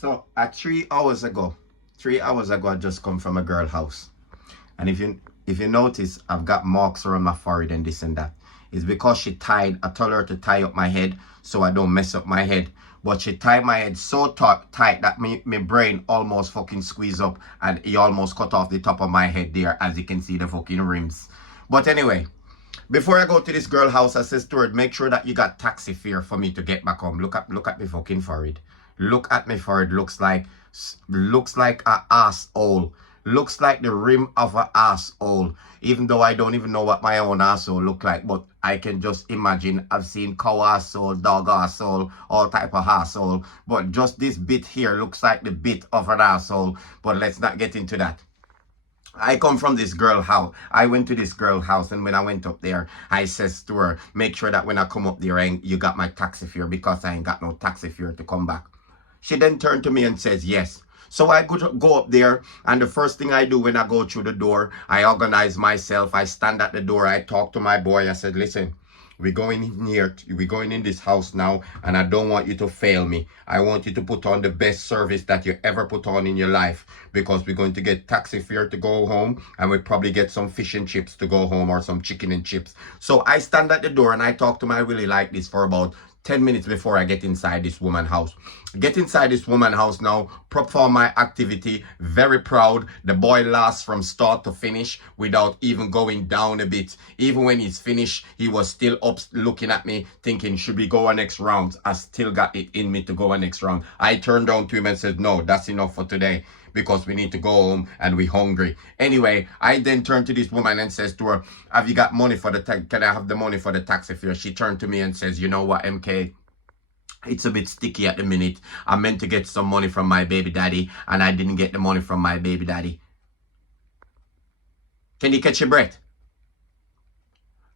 So at 3 hours ago, 3 hours ago, I just come from a girl house, and if you notice, I've got marks around my forehead and this and that. It's because she tied. I told her to tie up my head so I don't mess up my head. But she tied my head so tight that my brain almost fucking squeezed up, and he almost cut off the top of my head there, as you can see the fucking rims. But anyway, before I go to this girl house, I says to her, make sure that you got taxi fare for me to get back home. Look at me fucking forehead. Look at me forehead. Looks like a asshole. Looks like the rim of an asshole. Even though I don't even know what my own asshole look like, but I can just imagine. I've seen cow asshole, dog asshole, all type of asshole. But just this bit here looks like the bit of an asshole. But let's not get into that. I come from this girl house. I went to this girl house, and when I went up there, I says to her, make sure that when I come up there, you got my taxi fare, because I ain't got no taxi fare to come back. She then turned to me and says, yes. So I go up there, and the first thing I do when I go through the door, I organize myself. I stand at the door. I talk to my boy. I said, listen, we're going in here. We're going in this house now, and I don't want you to fail me. I want you to put on the best service that you ever put on in your life, because we're going to get taxi fare to go home, and we'll probably get some fish and chips to go home, or some chicken and chips. So I stand at the door, and I talk to my Willie like this for about 10 minutes before I get inside this woman's house. Get inside this woman's house now, perform my activity, very proud. The boy lasts from start to finish without even going down a bit. Even when he's finished, he was still up looking at me, thinking, should we go a next round? I still got it in me to go a next round. I turned down to him and said, no, that's enough for today, because we need to go home and we're hungry. Anyway, I then turned to this woman and says to her, have you got money for the taxi? Can I have the money for the taxi fare? She turned to me and says, you know what, MK? It's a bit sticky at the minute. I meant to get some money from my baby daddy, and I didn't get the money from my baby daddy. Can you catch your breath?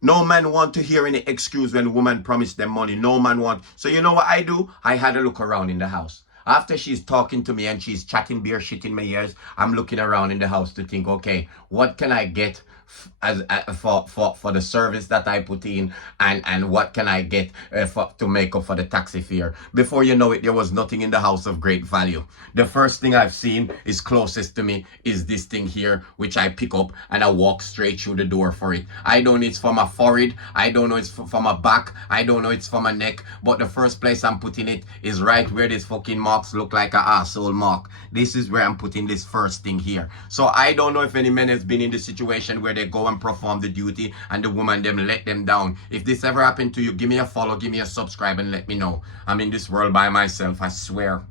No man want to hear any excuse when woman promised them money. No man want. So you know what I do? I had a look around in the house. After she's talking to me and she's chatting beer shit in my ears, I'm looking around in the house to think, okay, what can I get for the service that I put in, and what can I get to make up for the taxi fare? Before you know it, there was nothing in the house of great value. The first thing I've seen is closest to me is this thing here, which I pick up and I walk straight through the door for it. I don't know it's for my forehead, I don't know it's for my back, I don't know it's for my neck, but the first place I'm putting it is right where this fucking marks look like an asshole mark. This is where I'm putting this first thing here. So I don't know if any man has been in the situation where they go and perform the duty and the woman them let them down. If this ever happened to you, give me a follow, give me a subscribe, and let me know. I'm in this world by myself, I swear.